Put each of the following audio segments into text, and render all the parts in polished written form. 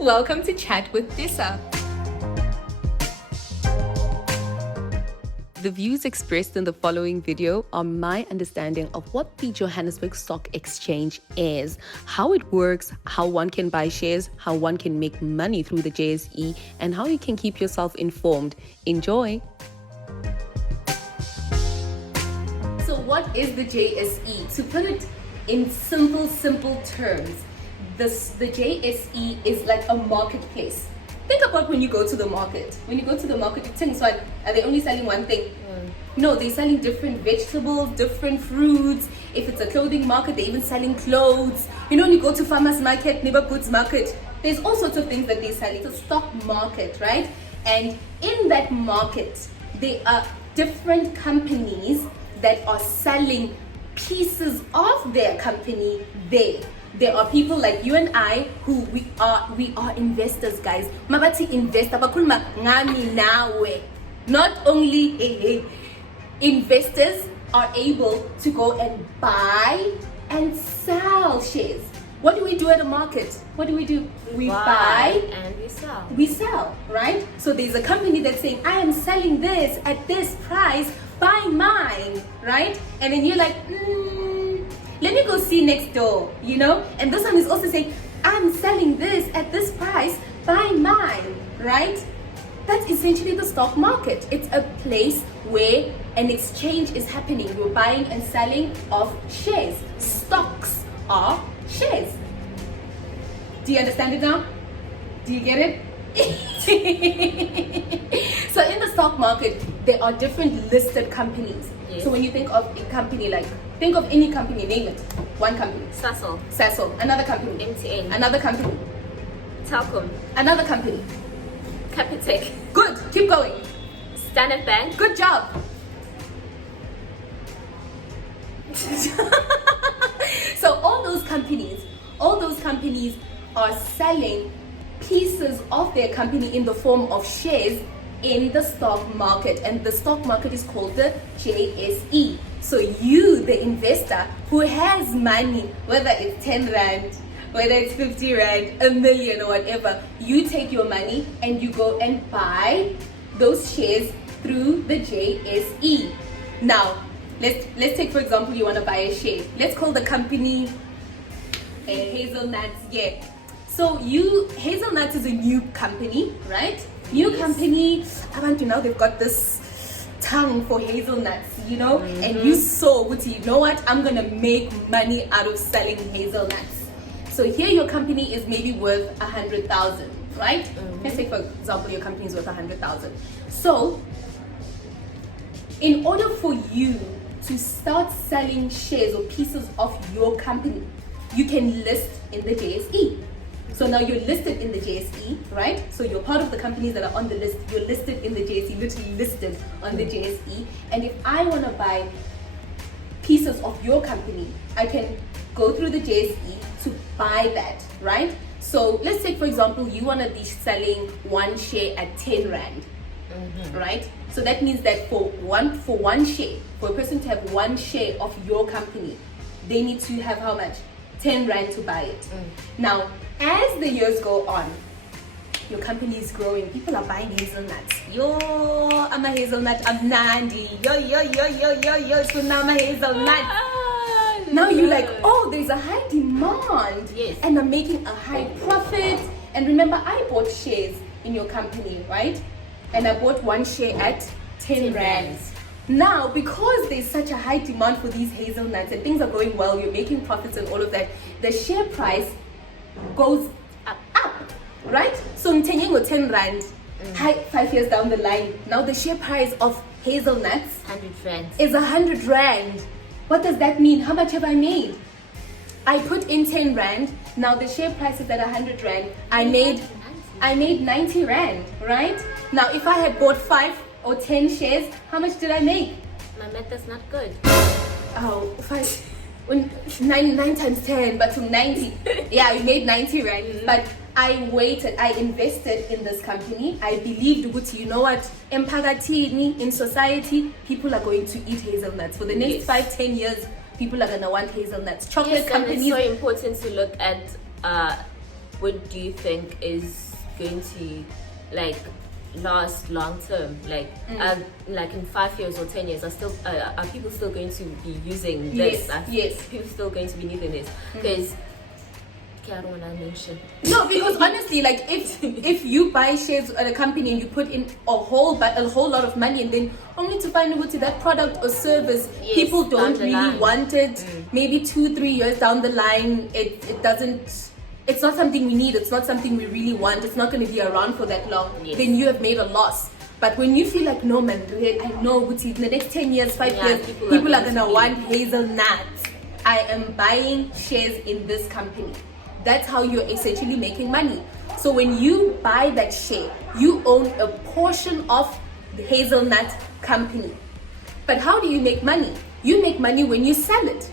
Welcome to Chat with Dissa. The views expressed in the following video are my understanding of what the Johannesburg Stock Exchange is, how it works, how one can buy shares, how one can make money through the JSE, and how you can keep yourself informed. Enjoy! So what is the JSE? To put it in simple terms, the JSE is like a marketplace. Think about when you go to the market. When you go to the market, you think, so are they only selling one thing? No, they're selling different vegetables, different fruits. If it's a clothing market, they're even selling clothes. You know, when you go to farmers market, neighbor goods market, there's all sorts of things that they're selling. It's a stock market, right? And in that market, there are different companies that are selling pieces of their company there. There are people like you and I who we are investors, guys. Mabati investor, bakulma ngami nawe. Not only investors are able to go and buy and sell shares. What do we do at a market? What do? We buy and we sell. We sell, right? So there's a company that's saying, I am selling this at this price, buy mine, right? And then you're like, let me go see next door, you know? And this one is also saying, I'm selling this at this price, buy mine, right? That's essentially the stock market. It's a place where an exchange is happening. You're buying and selling of shares. Stocks are shares. Do you understand it now? Do you get it? So in the stock market, there are different listed companies. Yes. So when you think of a company, like, think of any company, name it. One company. Sasol. Another company. MTN. Another company. Telkom. Another company. Capitec. Good. Keep going. Standard Bank. Good job. So all those companies are selling pieces of their company in the form of shares in the stock market, and the stock market is called the JSE. So you, the investor who has money, whether it's 10 rand, whether it's 50 rand, a million or whatever, you take your money and you go and buy those shares through the JSE. Now, let's take, for example, you want to buy a share. Let's call the company Hazelnuts. Yeah. So Hazelnuts is a new company, right? New company. I want to know they've got this tongue for hazelnuts, you know? And you saw, you know what? I'm going to make money out of selling hazelnuts. So here your company is maybe worth 100,000, right? Let's say, for example, your company is worth 100,000. So in order for you to start selling shares or pieces of your company, you can list in the JSE. So now you're listed in the JSE, right? So you're part of the companies that are on the list. You're listed in the JSE, literally listed on the JSE. And if I want to buy pieces of your company, I can go through the JSE to buy that, right? So let's say, for example, you want to be selling one share at 10 rand, right? So that means that for one share, for a person to have one share of your company, they need to have how much? 10 rand to buy it. Now, as the years go on, your company is growing. People are buying hazelnuts. Yo, I'm a hazelnut. I'm Nandi. Yo. So now I'm a hazelnut. Now you're like, oh, there's a high demand. Yes. And I'm making a high profit. And remember, I bought shares in your company, right? And I bought one share at 10 rands. Now, because there's such a high demand for these hazelnuts and things are going well, you're making profits and all of that, the share price goes up, right? So in 10 rand, 5 years down the line, now the share price of hazelnuts 100 rands is 100 rand. What does that mean? How much have I made? I put in 10 rand, now the share price is at 100 rand. I made 90 rand, right? Now if I had bought 5 or 10 shares, how much did I make? My math is not good. Oh, 9 times 10, but to 90. Yeah, you made 90, right? But I waited, I invested in this company. I believed, Uguti, you know what? In society, people are going to eat hazelnuts. For the next 5-10 years, people are going to want hazelnuts. Chocolate companies. And it's so important to look at what do you think is going to like last long term? Like like in 5 years or 10 years, are people still going to be using this? Yes. People still going to be needing this? Because I don't want to mention. No, because honestly, like if you buy shares at a company and you put in a whole lot of money, and then only to find out that product or service people don't really want it, maybe 2-3 years down the line, it doesn't. It's not something we need. It's not something we really want. It's not going to be around for that long. Then you have made a loss. But when you feel like, no man, I know in the next 10 years, 5 years, people are going to want hazelnuts. I am buying shares in this company. That's how you're essentially making money. So when you buy that share, you own a portion of the hazelnut company. But how do you make money? You make money when you sell it.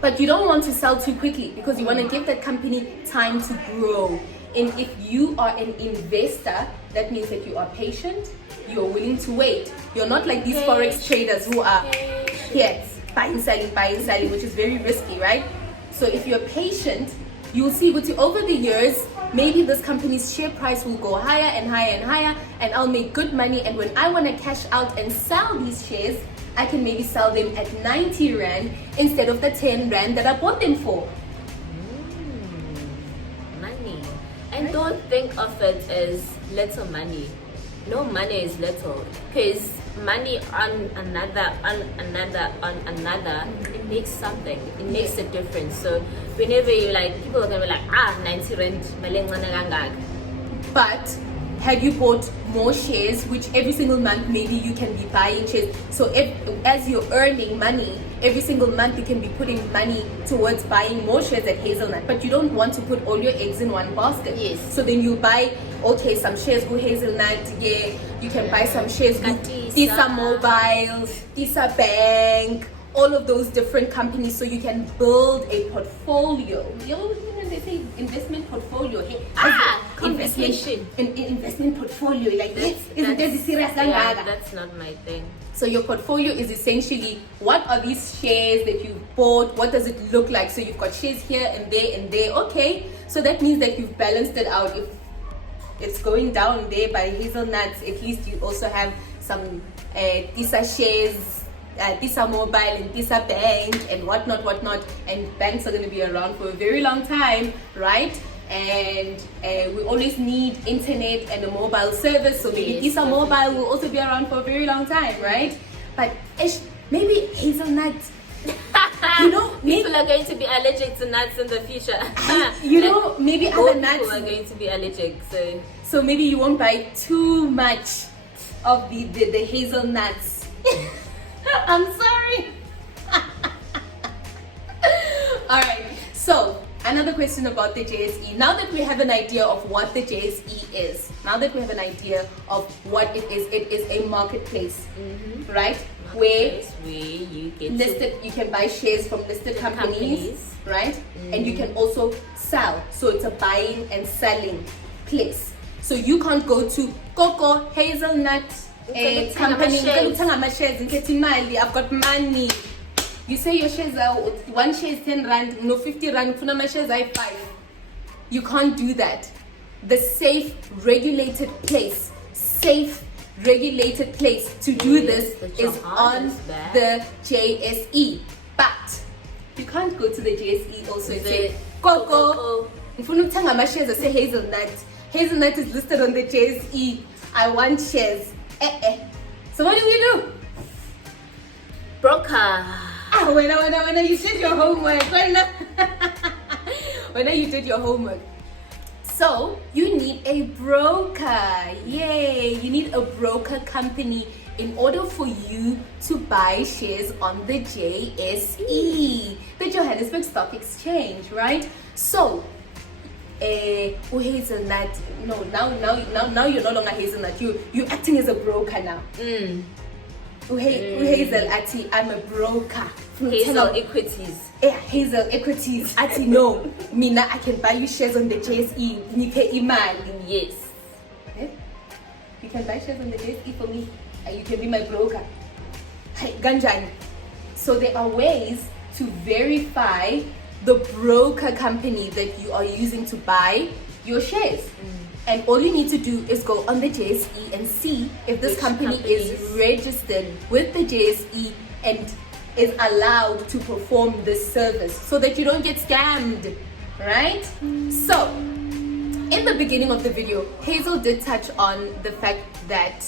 But you don't want to sell too quickly because you want to give that company time to grow. And if you are an investor, that means that you are patient, you're willing to wait. You're not like these forex traders who are here buying, selling, which is very risky, right? So if you're patient, you'll see over the years, maybe this company's share price will go higher and higher and higher, and I'll make good money. And when I want to cash out and sell these shares, I can maybe sell them at 90 Rand instead of the 10 Rand that I bought them for. Money. And don't think of it as little money. No money is little, because money on another, it makes something. It makes a difference. So whenever you like, people are gonna be like, 90 Rand, but have you bought more shares, which every single month maybe you can be buying shares? So as you're earning money every single month, you can be putting money towards buying more shares at Hazelnut. But you don't want to put all your eggs in one basket. Yes. So then you buy, some shares go Hazelnut, you can buy some shares go Tisa Mobile, Tisa Bank, all of those different companies, so you can build a portfolio. They say investment portfolio. Investment portfolio. Like isn't that serious? That's not my thing. So your portfolio is essentially, what are these shares that you bought? What does it look like? So you've got shares here and there and there. Okay, so that means that you've balanced it out. If it's going down there by hazelnuts, at least you also have some Tisa shares, Tisa Mobile and Tisa Bank and whatnot. And banks are going to be around for a very long time, right? And we always need internet and a mobile service, so maybe Tisa Mobile will also be around for a very long time, right? But maybe hazelnuts, people are going to be allergic to nuts in the future. Maybe other nuts people are going to be allergic, so maybe you won't buy too much of the hazelnuts. I'm sorry. All right, so another question about the JSE. Now that we have an idea of what the JSE is, now that we have an idea of what it is a marketplace, right? Where you get listed, you can buy shares from listed companies, right? And you can also sell. So it's a buying and selling place. So you can't go to Coco Hazelnut company, I've got money. You say your shares are, one share is 10 Rand, 50 Rand, my shares are 5. You can't do that. The safe, regulated place to do this is on the JSE. But you can't go to the JSE also and say, Coco, my shares are say Hazelnut. Hazelnut is listed on the JSE. I want shares. So what do? Broker. When you did your homework. When you did your homework. So you need a broker. Yay! You need a broker company in order for you to buy shares on the JSE, the Johannesburg Stock Exchange, right? So Hazelnut. No, now you're no longer Hazelnut. You're acting as a broker now. Hazel Ati, I'm a broker. Hazel Equities. Hazel Equities. Ati, no. Mina, I can buy you shares on the JSE. Nipe imali. Yes. You can buy shares on the JSE for me. And you can be my broker. Ganjani. So there are ways to verify the broker company that you are using to buy your shares. And all you need to do is go on the JSE and see if this company is registered with the JSE and is allowed to perform this service, so that you don't get scammed, right? So, in the beginning of the video, Hazel did touch on the fact that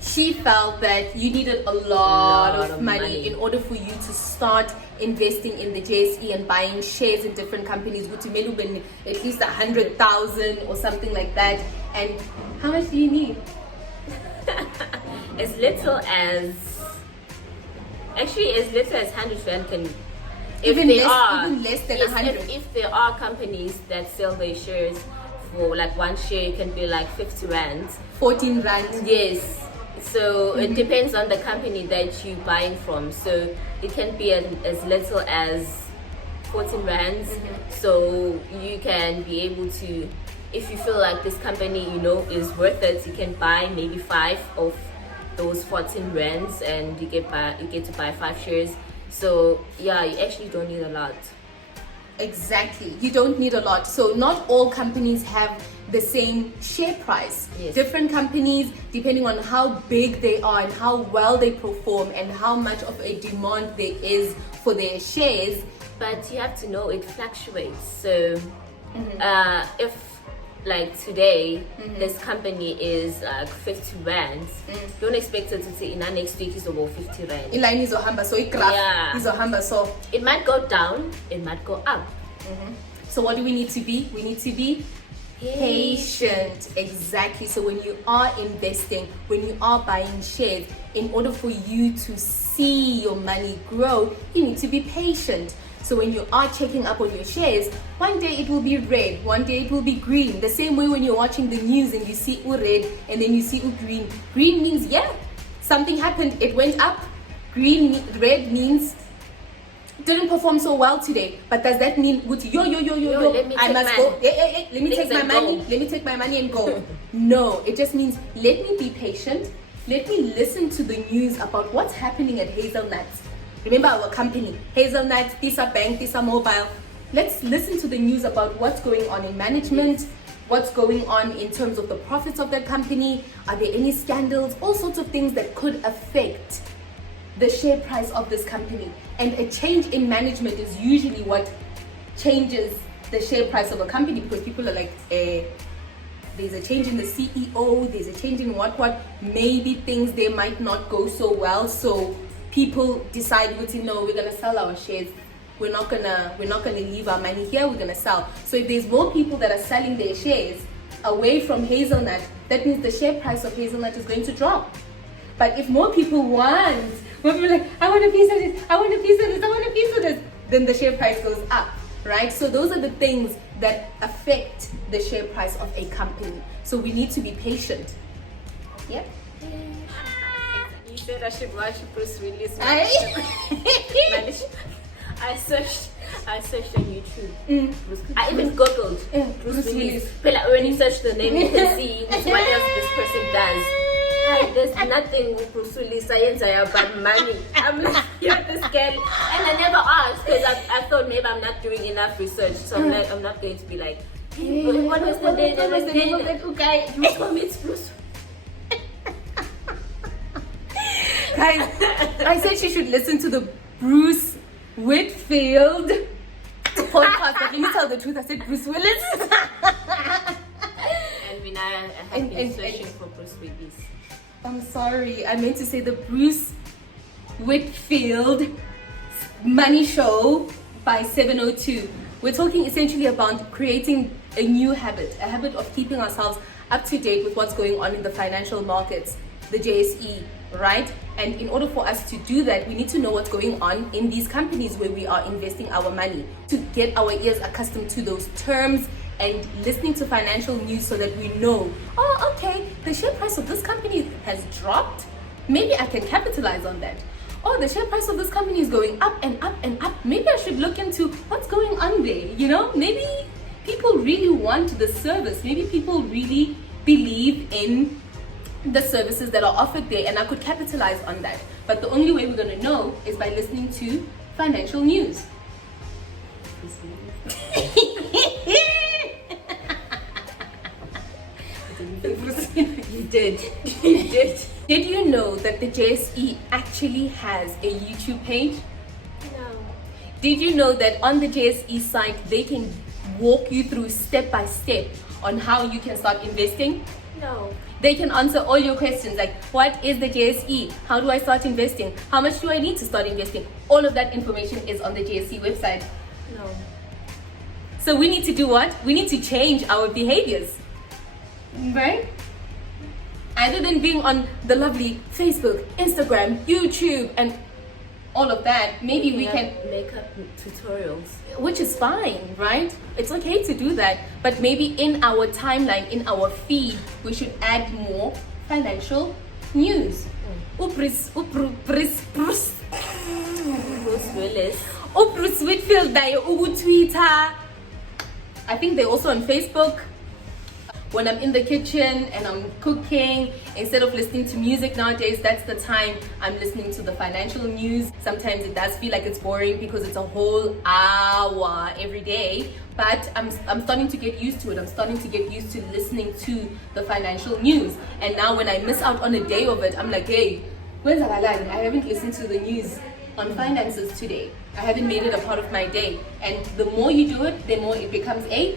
she felt that you needed a lot of money in order for you to start investing in the JSE and buying shares in different companies, which may have been at least 100,000 or something like that. And how much do you need? As little as 100 rand can. Even less than 100. If there are companies that sell their shares for like one share, it can be like 50 rand. 14 rand. Yes. So it depends on the company that you're buying from. So it can be as little as 14 rands. So you can be able to, if you feel like this company, is worth it, you can buy maybe 5 of those 14 rands, and you get to buy 5 shares. So yeah, you actually don't need a lot. Exactly, you don't need a lot. So not all companies have the same share price. Yes. Different companies, depending on how big they are and how well they perform and how much of a demand there is for their shares. But you have to know it fluctuates. So if like today this company is like 50 rands, don't expect it to say in our next week is about 50 rand. In line izohamba, so igraph izohamba, so it might go down, it might go up. So what do we need to be? We need to be patient. Exactly. So when you are investing, when you are buying shares, in order for you to see your money grow, you need to be patient. So when you are checking up on your shares, one day it will be red, one day it will be green. The same way when you're watching the news and you see red and then you see green. Green means, yeah, something happened, it went up. Red means didn't perform so well today. But does that mean I must go? Let me take my money. Let me take my money and go. No, it just means let me be patient. Let me listen to the news about what's happening at Hazelnuts. Remember our company, Hazelnuts, Tisa Bank, Tisa Mobile. Let's listen to the news about what's going on in management, what's going on in terms of the profits of that company. Are there any scandals? All sorts of things that could affect the share price of this company. And a change in management is usually what changes the share price of a company, because people are like, there's a change in the CEO, there's a change in what, maybe things there might not go so well. So people decide, no, we're gonna sell our shares. We're not gonna leave our money here, we're gonna sell. So if there's more people that are selling their shares away from Hazelnut, that means the share price of Hazelnut is going to drop. But if more people want, we're like, I want a piece of this, I want a piece of this, I want a piece of this, then the share price goes up, right? So those are the things that affect the share price of a company. So we need to be patient. Yeah. You said I should watch Bruce Willis. I searched on YouTube. I even googled Bruce Willis. When you search the name, you can see what else this person does. There's nothing with Bruce Willis about money. I'm like, you're this girl. And I never asked because I thought maybe I'm not doing enough research. So I'm like, I'm not going to be like, hey, what was the name of that guy? You told me it's Bruce. Guys, I said she should listen to the Bruce Witfield podcast. But let me tell the truth, I said Bruce Willis. And we now have been searching for Bruce Willis. I'm sorry, I meant to say the Bruce Witfield Money Show by 702. We're talking essentially about creating a new habit, a habit of keeping ourselves up to date with what's going on in the financial markets, the JSE, right? And in order for us to do that, we need to know what's going on in these companies where we are investing our money, to get our ears accustomed to those terms and listening to financial news so that we know, oh, okay, the share price of this company has dropped. Maybe I can capitalize on that. Oh, the share price of this company is going up and up and up. Maybe I should look into what's going on there. Maybe people really want the service. Maybe people really believe in the services that are offered there, and I could capitalize on that. But the only way we're going to know is by listening to financial news. You did. You did. Did you know that the JSE actually has a YouTube page? No. Did you know that on the JSE site they can walk you through step by step on how you can start investing? No. They can answer all your questions like, what is the JSE? How do I start investing? How much do I need to start investing? All of that information is on the JSE website. No. So we need to do what? We need to change our behaviors, right? Other than being on the lovely Facebook, Instagram, YouTube, and all of that, maybe we can makeup tutorials, which is fine, right? It's okay to do that, but maybe in our timeline, in our feed, we should add more financial news. Bruce Willis. Bruce Witfield Twitter. I think they're also on Facebook. When I'm in the kitchen and I'm cooking, instead of listening to music nowadays, that's the time I'm listening to the financial news. Sometimes it does feel like it's boring because it's a whole hour every day, but I'm starting to get used to it. I'm starting to get used to listening to the financial news. And now when I miss out on a day of it, I'm like, hey, where's Alan? I haven't listened to the news on finances today. I haven't made it a part of my day. And the more you do it, the more it becomes a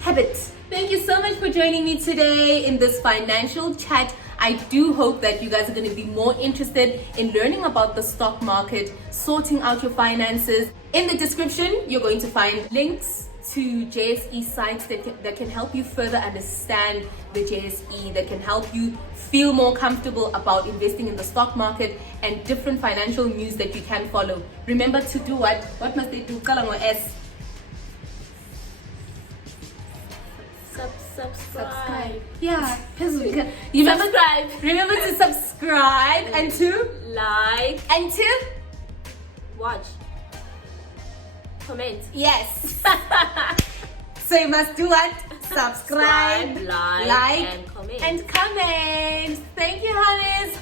habit. Thank you so much for joining me today in this financial chat. I do hope that you guys are going to be more interested in learning about the stock market, sorting out your finances. In the description, you're going to find links to JSE sites that can help you further understand the JSE, that can help you feel more comfortable about investing in the stock market, and different financial news that you can follow. Remember to do what? What must they do? Kalango S. Subscribe. Yeah. You remember to subscribe and to like and to watch. Comment. Yes. So you must do what? Subscribe, like, and comment. Thank you, honeys.